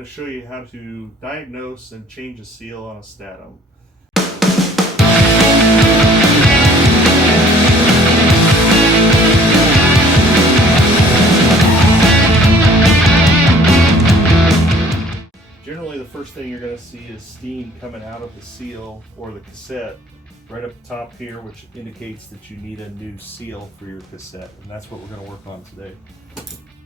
going to show you how to diagnose and change a seal on a Statim. Generally, the first thing you're going to see is steam coming out of the seal or the cassette right up the top here, which indicates that you need a new seal for your cassette, and that's what we're going to work on today.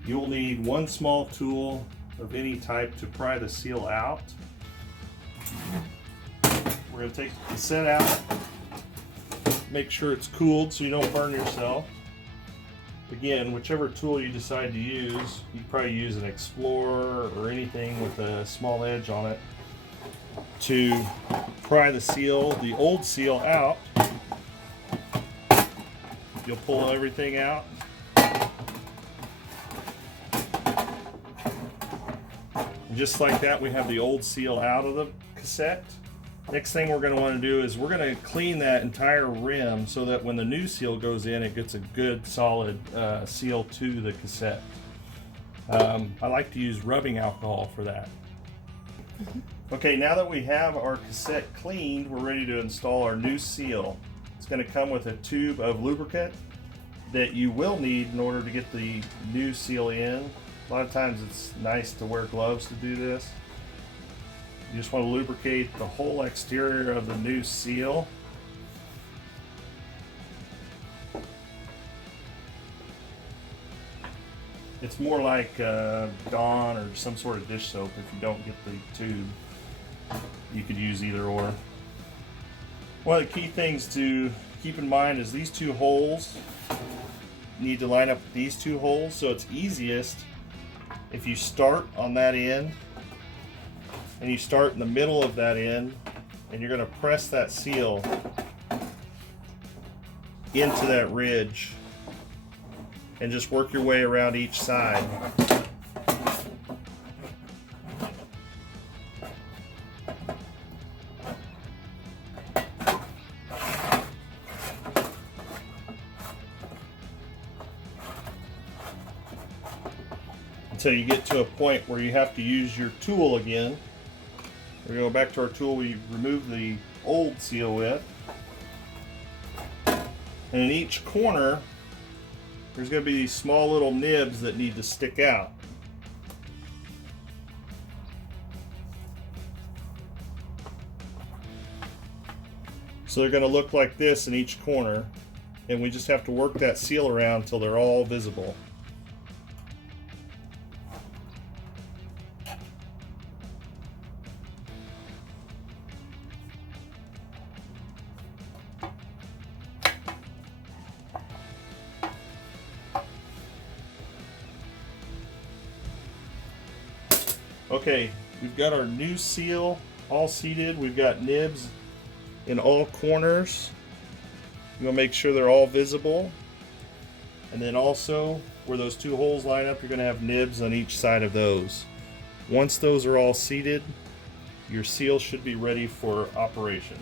You'll need one small tool of any type to pry the seal out. We're going to take the cassette out, make sure it's cooled so you don't burn yourself. Again, whichever tool you decide to use, you can probably use an Explorer or anything with a small edge on it to pry the seal, the old seal, out. You'll pull everything out. And just like that, we have the old seal out of the cassette. Next thing we're going to want to do is we're going to clean that entire rim so that when the new seal goes in, it gets a good solid seal to the cassette. I like to use rubbing alcohol for that. Okay, now that we have our cassette cleaned, we're ready to install our new seal. It's going to come with a tube of lubricant that you will need in order to get the new seal in. A lot of times it's nice to wear gloves to do this. You just want to lubricate the whole exterior of the new seal. It's more like Dawn or some sort of dish soap. If you don't get the tube, you could use either or. One of the key things to keep in mind is these two holes. You need to line up with these two holes, so it's easiest if you start on that end and you start in the middle of that end, and you're going to press that seal into that ridge and just work your way around each side. Until you get to a point where you have to use your tool again. We go back to our tool we removed the old seal with. And in each corner, there's going to be these small little nibs that need to stick out. So they're going to look like this in each corner, and we just have to work that seal around until they're all visible. Okay, we've got our new seal all seated. We've got nibs in all corners. You want to make sure they're all visible. And then also, where those two holes line up, you're going to have nibs on each side of those. Once those are all seated, your seal should be ready for operation.